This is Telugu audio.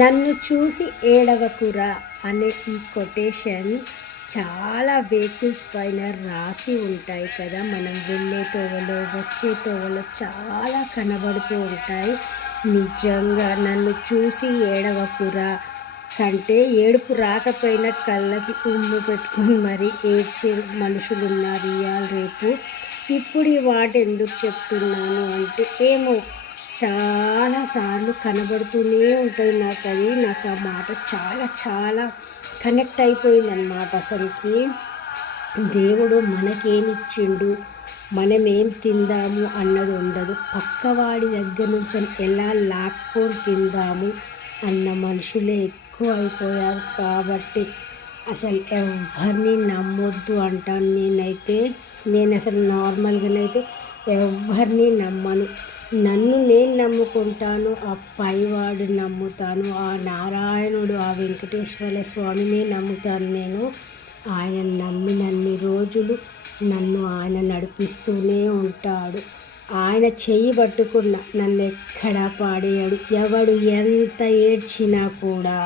నన్ను చూసి ఏడవకురా అనే ఈ కొటేషన్ చాలా వెహికల్స్ పైన రాసి ఉంటాయి కదా. మనం వెళ్ళే తోవలో వచ్చే తోవలో చాలా కనబడుతూ ఉంటాయి. నిజంగా నన్ను చూసి ఏడవకురా కంటే ఏడుపు రాకపోయినా కళ్ళకి ఉమ్ము పెట్టుకొని మరీ ఏడ్చే మనుషులు ఉన్నారు ఇవాళ రేపు. ఇప్పుడు ఈ మాట ఎందుకు చెప్తున్నాను అంటే ఏమో చాలాసార్లు కనబడుతూనే ఉంటుంది నాకు ఆ మాట చాలా చాలా కనెక్ట్ అయిపోయిందన్నమాట. అసలుకి దేవుడు మనకేమిచ్చిండు, మనమేం తిందాము అన్నది ఉండదు, పక్కవాడి దగ్గర నుంచి ఎలా లాక్కొని తిందాము అన్న మనుషులే ఎక్కువ అయిపోయారు. కాబట్టి అసలు ఎవరిని నమ్మొద్దు అంటాను నేను అసలు నార్మల్గానైతే ఎవరిని నమ్మను. నన్ను నేను నమ్ముకుంటాను, ఆ పైవాడు నమ్ముతాను, ఆ నారాయణుడు ఆ వెంకటేశ్వర స్వామిని నమ్ముతాను. నేను ఆయన నమ్మినన్ని రోజులు నన్ను ఆయన నడిపిస్తూనే ఉంటాడు. ఆయన చెయ్యి పట్టుకున్న నన్ను ఎక్కడా పాడేయడు. ఎవడు ఎంత ఏడ్చినా కూడా.